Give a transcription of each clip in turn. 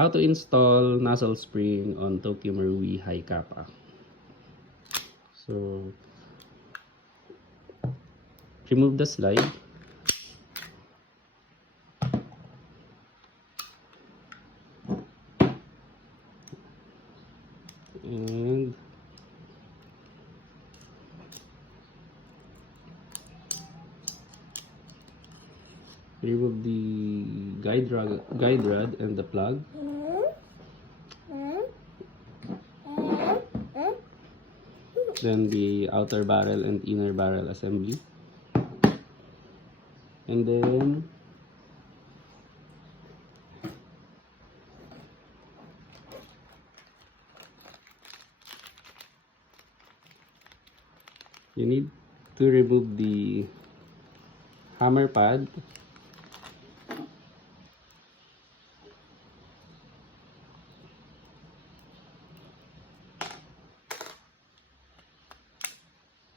How to install nozzle spring on Tokyo Marui Hi Capa. So, remove the slide. And remove the guide rod and the plug. Then the outer barrel and inner barrel assembly. And then you need to remove the hammer pad.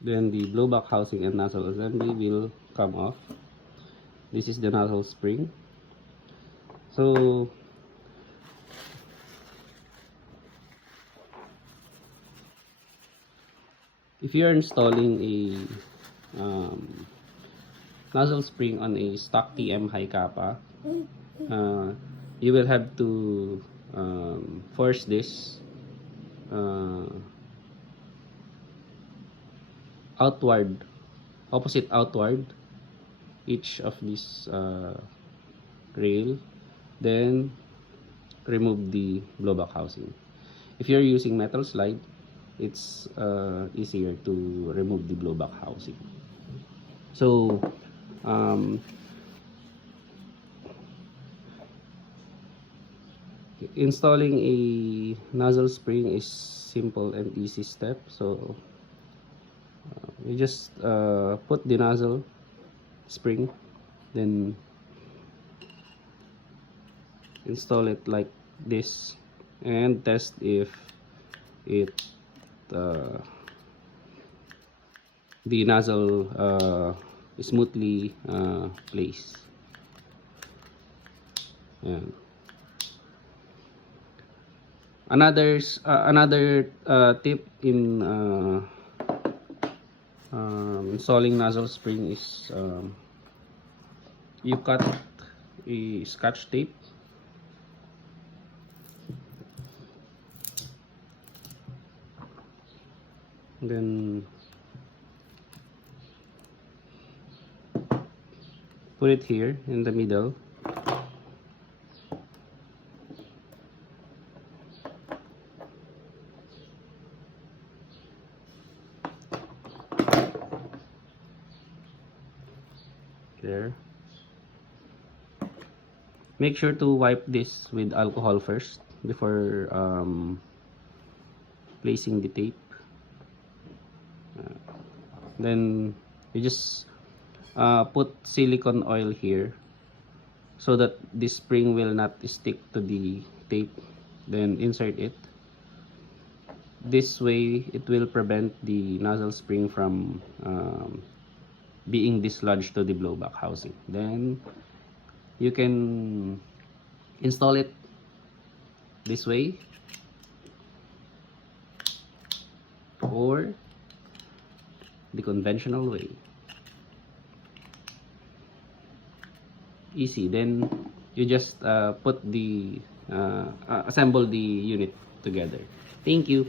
Then the blowback housing and nozzle assembly will come off. This is the nozzle spring. So if you are installing a nozzle spring on a stock TM Hi Capa, you will have to force this opposite outward each of this rail, then remove the blowback housing. If you're using metal slide, it's easier to remove the blowback housing. So installing a nozzle spring is simple and easy step. So you just put the nozzle spring, then install it like this and test if it the nozzle smoothly placed. Ayan. Another tip in installing nozzle spring is you cut a scotch tape. Then put it here in the middle. There. Make sure to wipe this with alcohol first before placing the tape. Then you just put silicone oil here so that the spring will not stick to the tape. Then insert it. This way it will prevent the nozzle spring from being dislodged to the blowback housing. Then you can install it this way or the conventional way. Easy. Then you just put the assemble the unit together. Thank you.